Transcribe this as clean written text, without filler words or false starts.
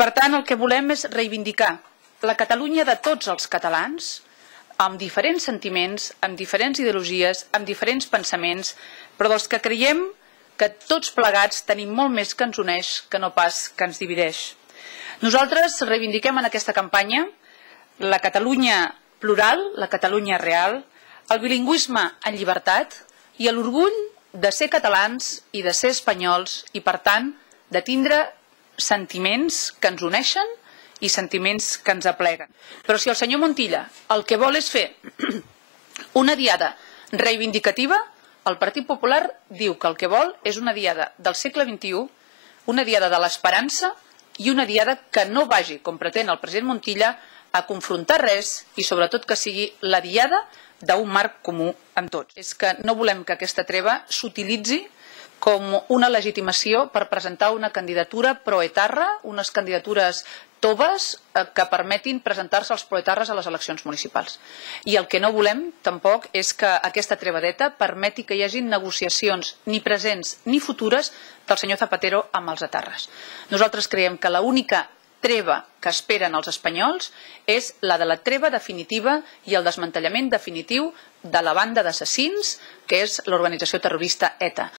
Per tant, el que volem és reivindicar la Catalunya de tots els catalans, amb diferents sentiments, amb diferents ideologies, amb diferents pensaments, però dels que creiem que tots plegats tenim molt més que ens uneix que no pas que ens divideix. Nosaltres reivindiquem en aquesta campanya la Catalunya plural, la Catalunya real, el bilingüisme en llibertat i l'orgull de ser catalans i de ser espanyols i, per tant, de tindre sentiments que ens uneixen i sentiments que ens apleguen. Però si el senyor Montilla el que vol és fer una diada reivindicativa, el Partit Popular diu que el que vol és una diada del segle XXI, una diada de l'esperança i una diada que no vagi, com pretén el president Montilla, a confrontar res i sobretot que sigui la diada d'un marc comú amb tots. És que no volem que aquesta treva s'utilitzi com una legitimació per presentar una candidatura proetarra, unes candidatures toves que permetin presentar-se als proetarres a les eleccions municipals. I el que no volem tampoc és que aquesta trebadeta permeti que hi hagi negociacions ni presents ni futures del senyor Zapatero amb els etarres. Nosaltres creiem que l'única treva que esperen els espanyols és la de la treva definitiva i el desmantellament definitiu de la banda d'assassins que és l'organització terrorista ETA.